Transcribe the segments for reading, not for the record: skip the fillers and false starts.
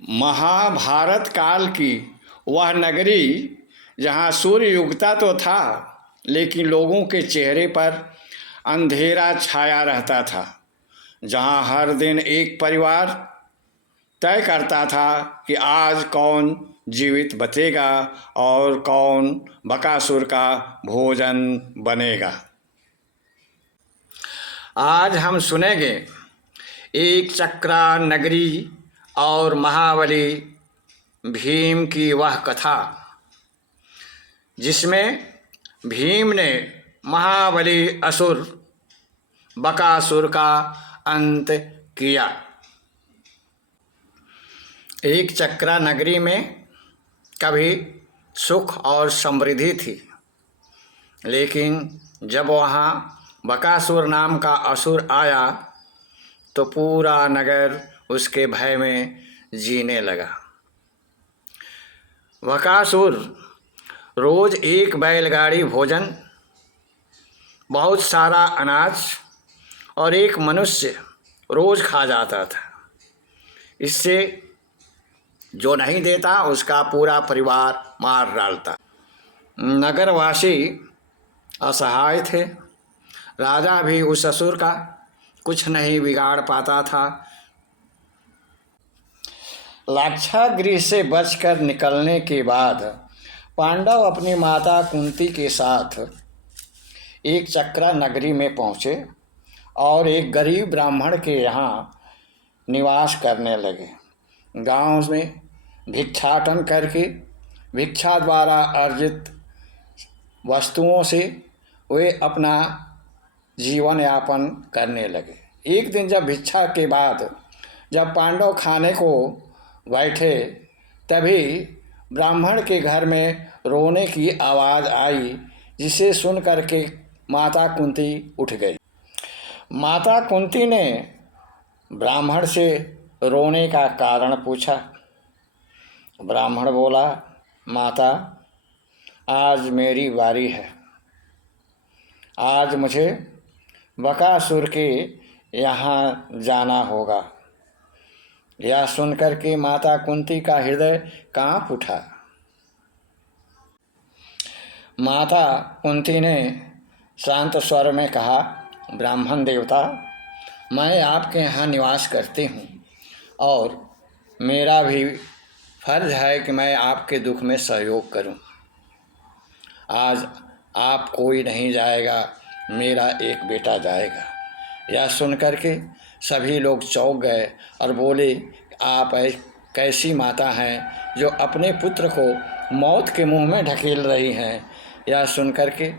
महाभारत काल की वह नगरी जहाँ सूर्य उगता तो था, लेकिन लोगों के चेहरे पर अंधेरा छाया रहता था। जहाँ हर दिन एक परिवार तय करता था कि आज कौन जीवित बचेगा और कौन बकासुर का भोजन बनेगा। आज हम सुनेंगे एक चक्रा नगरी और महाबली भीम की वह कथा, जिसमें भीम ने महाबली असुर बकासुर का अंत किया। एक चक्रा नगरी में कभी सुख और समृद्धि थी, लेकिन जब वहाँ बकासुर नाम का असुर आया तो पूरा नगर उसके भय में जीने लगा। बकासुर रोज एक बैलगाड़ी भोजन, बहुत सारा अनाज और एक मनुष्य रोज खा जाता था। इससे जो नहीं देता उसका पूरा परिवार मार डालता। नगरवासी असहाय थे। राजा भी उस असुर का कुछ नहीं बिगाड़ पाता था। लाक्षागृह से बचकर निकलने के बाद पांडव अपनी माता कुंती के साथ एक चक्रा नगरी में पहुँचे और एक गरीब ब्राह्मण के यहाँ निवास करने लगे। गांव में भिक्षाटन करके भिक्षा द्वारा अर्जित वस्तुओं से वे अपना जीवन यापन करने लगे। एक दिन जब भिक्षा के बाद जब पांडव खाने को बैठे, तभी ब्राह्मण के घर में रोने की आवाज़ आई, जिसे सुन करके माता कुंती उठ गई। माता कुंती ने ब्राह्मण से रोने का कारण पूछा। ब्राह्मण बोला, माता, आज मेरी बारी है। आज मुझे बकासुर के यहाँ जाना होगा। यह सुनकर के माता कुंती का हृदय कांप उठा। माता कुंती ने शांत स्वर में कहा, ब्राह्मण देवता, मैं आपके यहाँ निवास करती हूँ और मेरा भी फर्ज है कि मैं आपके दुख में सहयोग करूँ। आज आप कोई नहीं जाएगा, मेरा एक बेटा जाएगा। यह सुनकर के सभी लोग चौंक गए और बोले, आप कैसी माता हैं जो अपने पुत्र को मौत के मुंह में ढकेल रही हैं। यह सुनकर के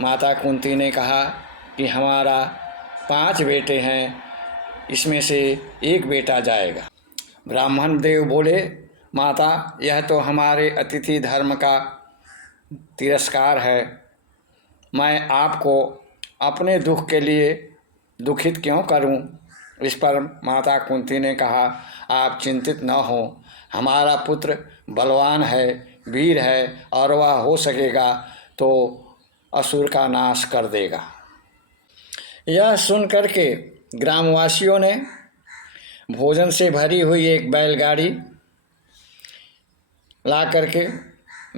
माता कुंती ने कहा कि हमारा 5 बेटे हैं, इसमें से एक बेटा जाएगा। ब्राह्मण देव बोले, माता, यह तो हमारे अतिथि धर्म का तिरस्कार है। मैं आपको अपने दुख के लिए दुखित क्यों करूं? इस पर माता कुंती ने कहा, आप चिंतित न हो, हमारा पुत्र बलवान है, वीर है और वह हो सकेगा तो असुर का नाश कर देगा। यह सुनकर के ग्रामवासियों ने भोजन से भरी हुई एक बैलगाड़ी ला करके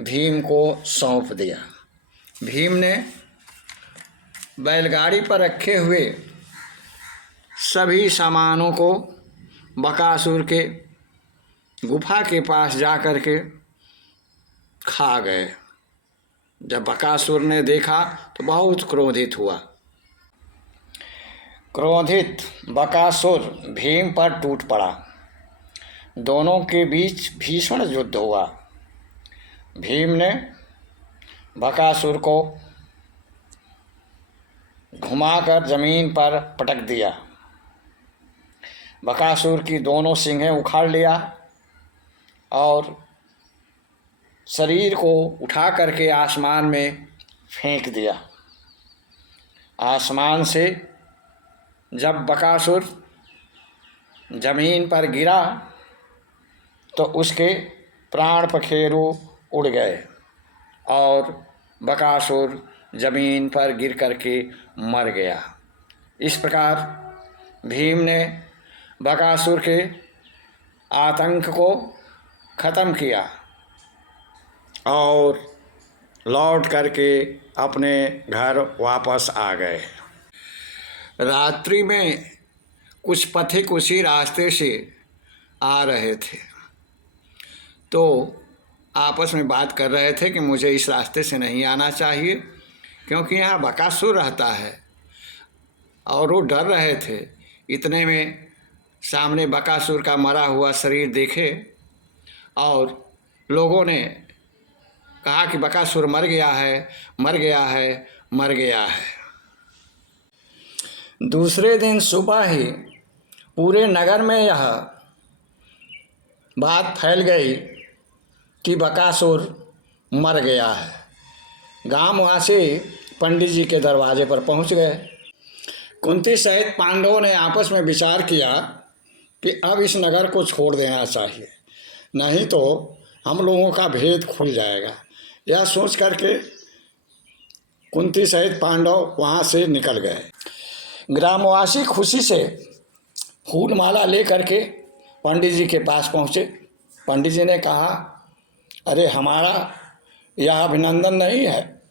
भीम को सौंप दिया। भीम ने बैलगाड़ी पर रखे हुए सभी सामानों को बकासुर के गुफा के पास जा कर के खा गए। जब बकासुर ने देखा तो बहुत क्रोधित हुआ। क्रोधित बकासुर भीम पर टूट पड़ा। दोनों के बीच भीषण युद्ध हुआ। भीम ने बकासुर को घुमाकर जमीन पर पटक दिया। बकासुर की दोनों सींगें उखाड़ लिया और शरीर को उठा करके आसमान में फेंक दिया। आसमान से जब बकासुर जमीन पर गिरा तो उसके प्राण पखेरु उड़ गए और बकासुर जमीन पर गिर करके मर गया। इस प्रकार भीम ने बकासुर के आतंक को ख़त्म किया और लौट करके अपने घर वापस आ गए। रात्रि में कुछ पथिक उसी रास्ते से आ रहे थे तो आपस में बात कर रहे थे कि मुझे इस रास्ते से नहीं आना चाहिए क्योंकि यहाँ बकासुर रहता है, और वो डर रहे थे। इतने में सामने बकासुर का मरा हुआ शरीर देखे और लोगों ने कहा कि बकासुर मर गया है, मर गया है, मर गया है। दूसरे दिन सुबह ही पूरे नगर में यह बात फैल गई कि बकासुर मर गया है। गांववासी पंडित जी के दरवाजे पर पहुंच गए। कुंती सहित पांडवों ने आपस में विचार किया कि अब इस नगर को छोड़ देना चाहिए, नहीं तो हम लोगों का भेद खुल जाएगा। यह सोच करके कुंती सहित पांडव वहाँ से निकल गए। ग्रामवासी खुशी से फूल माला ले करके पंडित जी के पास पहुँचे। पंडित जी ने कहा, अरे हमारा यह अभिनंदन नहीं है,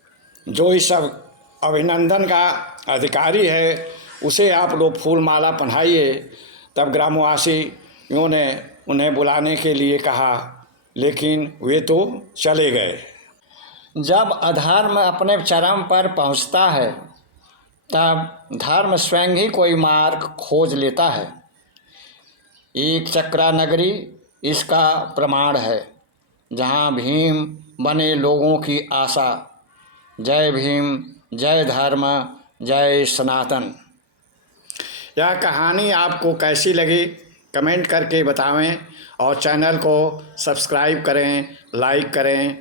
जो इस अभिनंदन का अधिकारी है उसे आप लोग फूल माला पहनाइए। तब ग्रामवासियों ने उन्हें बुलाने के लिए कहा, लेकिन वे तो चले गए। जब अधर्म अपने चरम पर पहुंचता है तब धर्म स्वयं ही कोई मार्ग खोज लेता है। एक चक्रा नगरी इसका प्रमाण है, जहाँ भीम बने लोगों की आशा। जय भीम, जय धर्म, जय सनातन। यह कहानी आपको कैसी लगी कमेंट करके बताएं और चैनल को सब्सक्राइब करें, लाइक करें